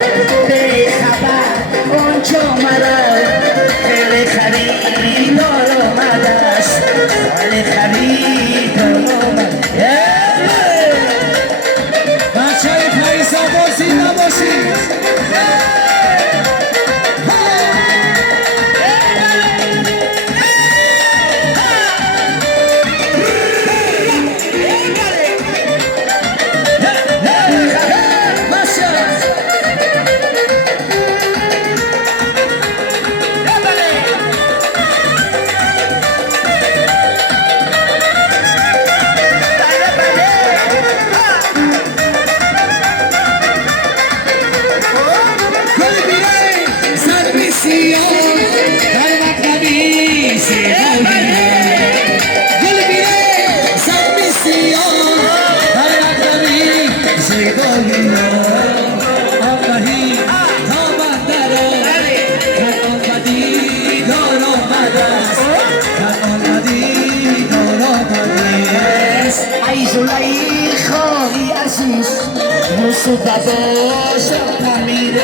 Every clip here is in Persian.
بخبر آنجا آمده دل خریدار آمده است دل خریدار آمده بچه های پریسا زنده باشید ای زلیخای عزیز یوسف باز آمده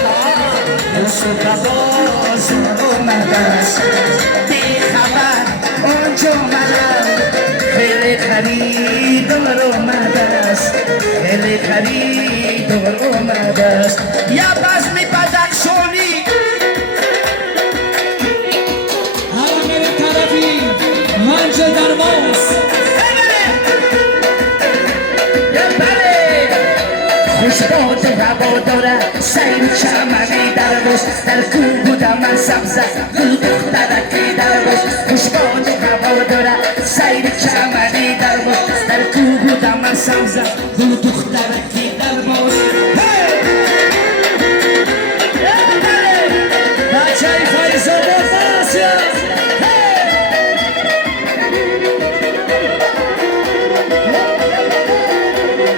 یوسف باز آمده است بیخبر آنجا آمده خیلی خریدار آمده است خیلی خریدار آمده است یا بزم بدخشانی هر میره طرفی منج درماس خوشباد هوا داره سیر چمنی در باش در کوه بودم من سبزه گل دخترکی در باش خوشباد هوا داره سیر چمنی در باش در کوه بودم من سبزه گل دخترکی در باش بچه های فایزا با